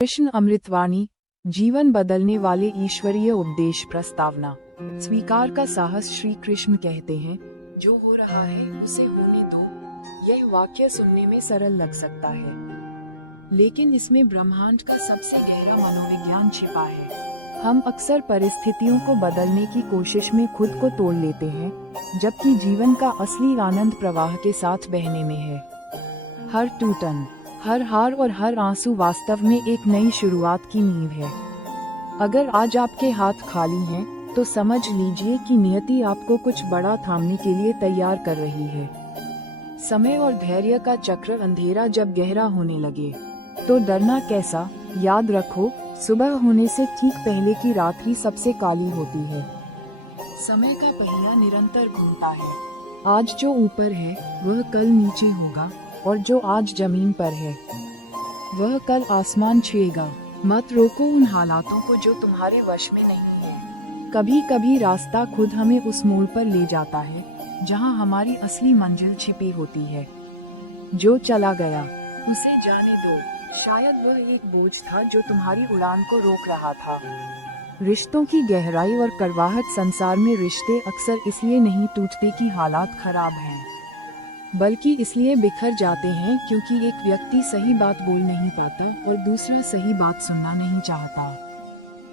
कृष्ण अमृतवाणी, जीवन बदलने वाले ईश्वरीय उपदेश प्रस्तावना। स्वीकार का साहस। श्री कृष्ण कहते हैं, जो हो रहा है उसे होने दो। यह वाक्य सुनने में सरल लग सकता है, लेकिन इसमें ब्रह्मांड का सबसे गहरा मनोविज्ञान छिपा है। हम अक्सर परिस्थितियों को बदलने की कोशिश में खुद को तोड़ लेते हैं, जबकि जीवन का असली आनंद प्रवाह के साथ बहने में है। हर टूटन, हर हार और हर आंसू वास्तव में एक नई शुरुआत की नींव है। अगर आज आपके हाथ खाली हैं, तो समझ लीजिए कि नियति आपको कुछ बड़ा थामने के लिए तैयार कर रही है। समय और धैर्य का चक्र। अंधेरा जब गहरा होने लगे तो डरना कैसा। याद रखो, सुबह होने से ठीक पहले की रात्रि सबसे काली होती है। समय का पहिया निरंतर घूमता है। आज जो ऊपर है वह कल नीचे होगा, और जो आज जमीन पर है वह कल आसमान छुएगा। मत रोको उन हालातों को जो तुम्हारे वश में नहीं है। कभी कभी रास्ता खुद हमें उस मोड़ पर ले जाता है जहां हमारी असली मंजिल छिपी होती है। जो चला गया उसे जाने दो। शायद वह एक बोझ था जो तुम्हारी उड़ान को रोक रहा था। रिश्तों की गहराई और कड़वाहट। संसार में रिश्ते अक्सर इसलिए नहीं टूटते कि हालात खराब हैं, बल्कि इसलिए बिखर जाते हैं क्योंकि एक व्यक्ति सही बात बोल नहीं पाता और दूसरा सही बात सुनना नहीं चाहता।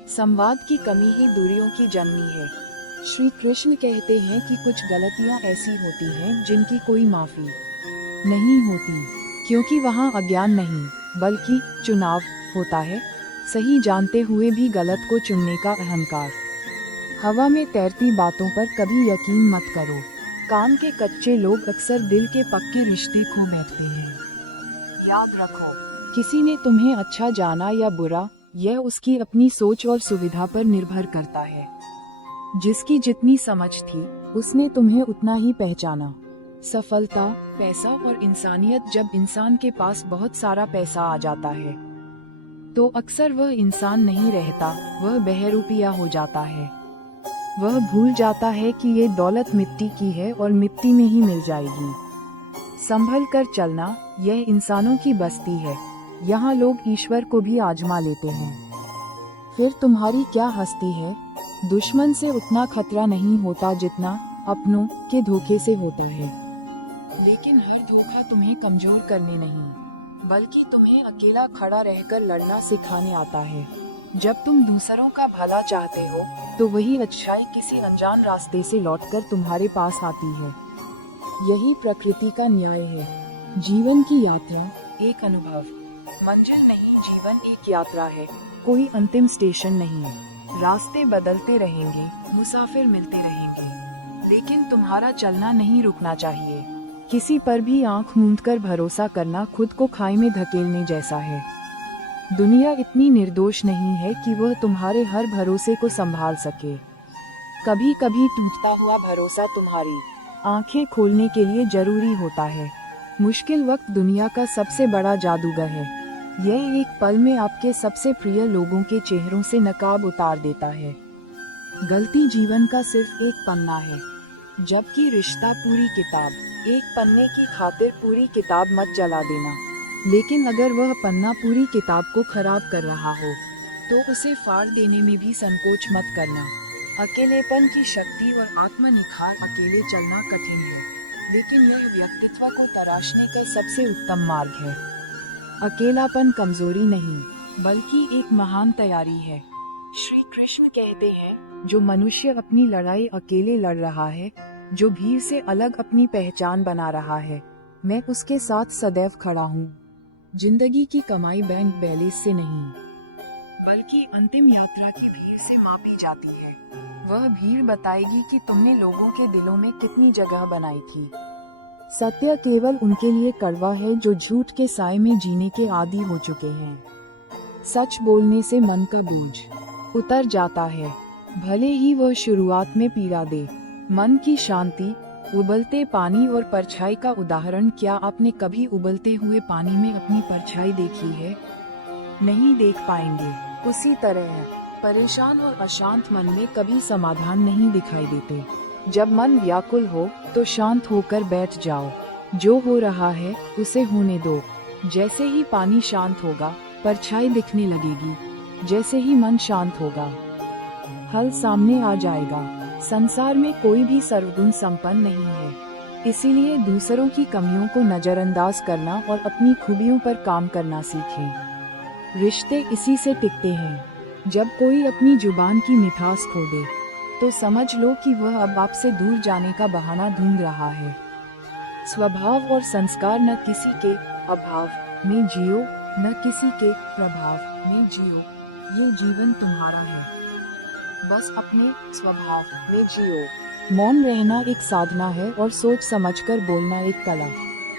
संवाद की कमी ही दूरियों की जन्मी है। श्री कृष्ण कहते हैं कि कुछ गलतियां ऐसी होती हैं जिनकी कोई माफी नहीं होती, क्योंकि वहां अज्ञान नहीं बल्कि चुनाव होता है। सही जानते हुए भी गलत को चुनने का अहंकार। हवा में तैरती बातों पर कभी यकीन मत करो। काम के कच्चे लोग अक्सर दिल के पक्के रिश्ते खो बैठते हैं। याद रखो, किसी ने तुम्हें अच्छा जाना या बुरा, यह उसकी अपनी सोच और सुविधा पर निर्भर करता है। जिसकी जितनी समझ थी उसने तुम्हें उतना ही पहचाना। सफलता, पैसा और इंसानियत। जब इंसान के पास बहुत सारा पैसा आ जाता है तो अक्सर वह इंसान नहीं रहता, वह बहरूपिया हो जाता है। वह भूल जाता है कि ये दौलत मिट्टी की है और मिट्टी में ही मिल जाएगी। संभल कर चलना, यह इंसानों की बस्ती है। यहाँ लोग ईश्वर को भी आजमा लेते हैं। फिर तुम्हारी क्या हस्ती है। दुश्मन से उतना खतरा नहीं होता जितना अपनों के धोखे से होता है। लेकिन हर धोखा तुम्हें कमजोर करने नहीं, बल्कि तुम्हें अकेला खड़ा रहकर लड़ना सिखाने आता है। जब तुम दूसरों का भला चाहते हो तो वही अच्छाई किसी अनजान रास्ते से लौटकर तुम्हारे पास आती है। यही प्रकृति का न्याय है। जीवन की यात्रा एक अनुभव, मंजिल नहीं। जीवन एक यात्रा है, कोई अंतिम स्टेशन नहीं। रास्ते बदलते रहेंगे, मुसाफिर मिलते रहेंगे, लेकिन तुम्हारा चलना नहीं रुकना चाहिए। किसी पर भी आंख मूंदकर भरोसा करना खुद को खाई में धकेलने जैसा है। दुनिया इतनी निर्दोष नहीं है कि वह तुम्हारे हर भरोसे को संभाल सके। कभी कभी टूटता हुआ भरोसा तुम्हारी आंखें खोलने के लिए जरूरी होता है। मुश्किल वक्त दुनिया का सबसे बड़ा जादूगर है। यह एक पल में आपके सबसे प्रिय लोगों के चेहरों से नकाब उतार देता है। गलती जीवन का सिर्फ एक पन्ना है, जबकि रिश्ता पूरी किताब। एक पन्ने की खातिर पूरी किताब मत जला देना, लेकिन अगर वह पन्ना पूरी किताब को खराब कर रहा हो तो उसे फाड़ देने में भी संकोच मत करना। अकेलेपन की शक्ति और आत्म निखार। अकेले चलना कठिन है, लेकिन यह व्यक्तित्व को तराशने का सबसे उत्तम मार्ग है। अकेलापन कमजोरी नहीं, बल्कि एक महान तैयारी है। श्री कृष्ण कहते हैं, जो मनुष्य अपनी लड़ाई अकेले लड़ रहा है, जो भीड़ से अलग अपनी पहचान बना रहा है, मैं उसके साथ सदैव खड़ा हूँ। जिंदगी की कमाई बैंक बैलेंस से नहीं, बल्कि अंतिम यात्रा की भीड़ से मापी जाती है। वह भीड़ बताएगी कि तुमने लोगों के दिलों में कितनी जगह बनाई थी। सत्य केवल उनके लिए कड़वा है जो झूठ के साए में जीने के आदी हो चुके हैं। सच बोलने से मन का बोझ उतर जाता है, भले ही वह शुरुआत में पीड़ा दे। मन की शांति। उबलते पानी और परछाई का उदाहरण। क्या आपने कभी उबलते हुए पानी में अपनी परछाई देखी है? नहीं देख पाएंगे। उसी तरह है, परेशान और अशांत मन में कभी समाधान नहीं दिखाई देते। जब मन व्याकुल हो तो शांत होकर बैठ जाओ। जो हो रहा है उसे होने दो। जैसे ही पानी शांत होगा परछाई दिखने लगेगी। जैसे ही मन शांत होगा, हल सामने आ जाएगा। संसार में कोई भी सर्वगुण संपन्न नहीं है, इसीलिए दूसरों की कमियों को नजरअंदाज करना और अपनी खूबियों पर काम करना सीखें। रिश्ते इसी से टिकते हैं। जब कोई अपनी जुबान की मिठास खो दे, तो समझ लो कि वह अब आपसे दूर जाने का बहाना ढूंढ रहा है। स्वभाव और संस्कार न किसी के अभाव में जियो, न किसी के प्रभाव में जियो। ये जीवन तुम्हारा है, बस अपने स्वभाव में जियो। मौन रहना एक साधना है और सोच समझकर बोलना एक कला।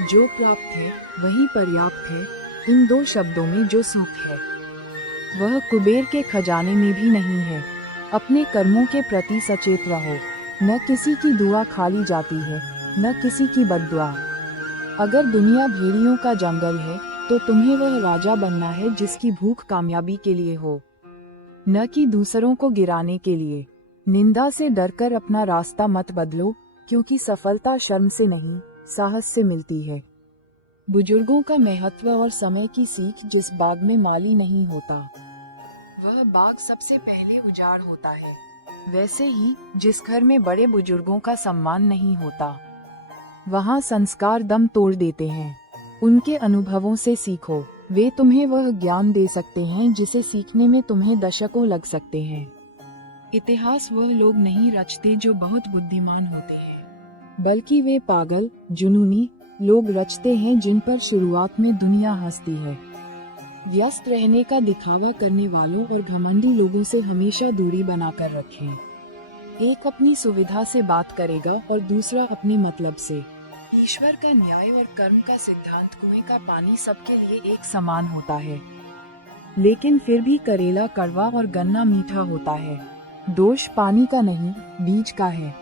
जो प्राप्त है वही पर्याप्त है। इन दो शब्दों में जो सुख है, वह कुबेर के खजाने में भी नहीं है। अपने कर्मों के प्रति सचेत रहो। न किसी की दुआ खाली जाती है, न किसी की बद्दुआ। अगर दुनिया भेड़ियों का जंगल है, तो तुम्हें वह राजा बनना है जिसकी भूख कामयाबी के लिए हो, न कि दूसरों को गिराने के लिए। निंदा से डरकर अपना रास्ता मत बदलो, क्योंकि सफलता शर्म से नहीं, साहस से मिलती है। बुजुर्गों का महत्व और समय की सीख। जिस बाग में माली नहीं होता, वह बाग सबसे पहले उजाड़ होता है। वैसे ही जिस घर में बड़े बुजुर्गों का सम्मान नहीं होता, वहाँ संस्कार दम तोड़ देते हैं। उनके अनुभवों से सीखो। वे तुम्हें वह ज्ञान दे सकते हैं जिसे सीखने में तुम्हें दशकों लग सकते हैं। इतिहास वह लोग नहीं रचते जो बहुत बुद्धिमान होते हैं, बल्कि वे पागल, जुनूनी लोग रचते हैं जिन पर शुरुआत में दुनिया हंसती है। व्यस्त रहने का दिखावा करने वालों और घमंडी लोगों से हमेशा दूरी बनाकर रखें। एक अपनी सुविधा से बात करेगा और दूसरा अपने मतलब से। ईश्वर का न्याय और कर्म का सिद्धांत। कुएं का पानी सबके लिए एक समान होता है, लेकिन फिर भी करेला कड़वा और गन्ना मीठा होता है। दोष पानी का नहीं, बीज का है।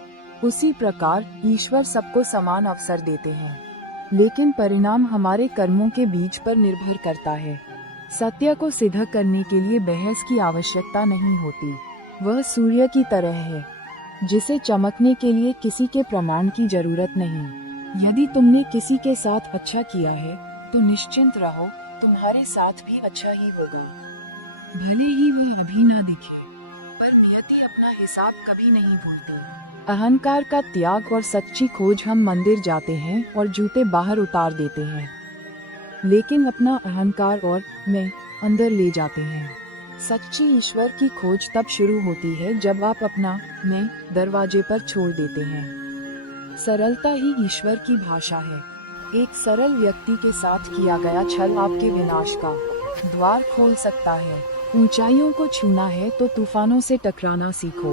उसी प्रकार ईश्वर सबको समान अवसर देते हैं, लेकिन परिणाम हमारे कर्मों के बीज पर निर्भर करता है। सत्य को सिद्ध करने के लिए बहस की आवश्यकता नहीं होती। वह सूर्य की तरह है, जिसे चमकने के लिए किसी के प्रमाण की जरूरत नहीं। यदि तुमने किसी के साथ अच्छा किया है, तो निश्चिंत रहो, तुम्हारे साथ भी अच्छा ही होगा। भले ही वह अभी ना दिखे, पर नियति अपना हिसाब कभी नहीं भूलती। अहंकार का त्याग और सच्ची खोज। हम मंदिर जाते हैं और जूते बाहर उतार देते हैं, लेकिन अपना अहंकार और मैं अंदर ले जाते हैं। सच्ची ईश्वर की खोज तब शुरू होती है जब आप अपना मैं दरवाजे पर छोड़ देते हैं। सरलता ही ईश्वर की भाषा है। एक सरल व्यक्ति के साथ किया गया छल आपके विनाश का द्वार खोल सकता है। ऊंचाइयों को छूना है तो तूफानों से टकराना सीखो।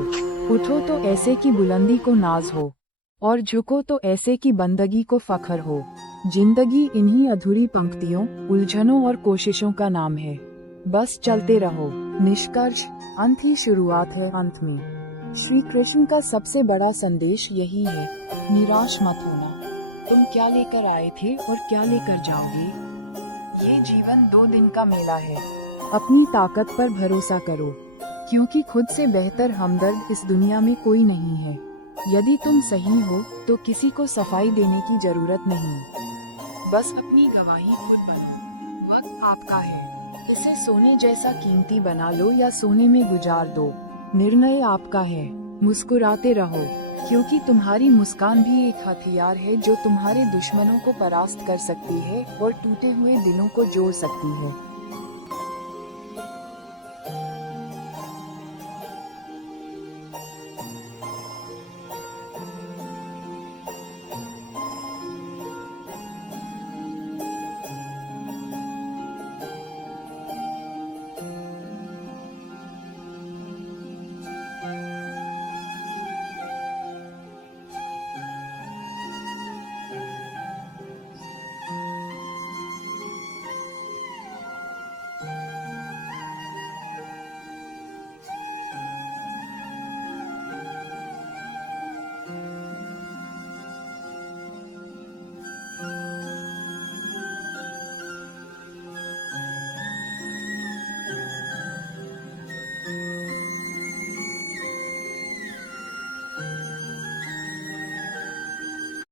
उठो तो ऐसे की बुलंदी को नाज हो, और झुको तो ऐसे की बंदगी को फख्र हो। जिंदगी इन्हीं अधूरी पंक्तियों, उलझनों और कोशिशों का नाम है। बस चलते रहो। निष्कर्ष, अंत ही शुरुआत है अंत में। श्री कृष्ण का सबसे बड़ा संदेश यही है, निराश मत होना। तुम क्या लेकर आए थे और क्या लेकर जाओगे? ये जीवन 2 दिन का मेला है। अपनी ताकत पर भरोसा करो, क्योंकि खुद से बेहतर हमदर्द इस दुनिया में कोई नहीं है। यदि तुम सही हो तो किसी को सफाई देने की जरूरत नहीं। बस अपनी गवाही और पलो। वक्त आपका है, इसे सोने जैसा कीमती बना लो या सोने में गुजार दो। निर्णय आपका है। मुस्कुराते रहो, क्योंकि तुम्हारी मुस्कान भी एक हथियार है जो तुम्हारे दुश्मनों को परास्त कर सकती है और टूटे हुए दिलों को जोड़ सकती है।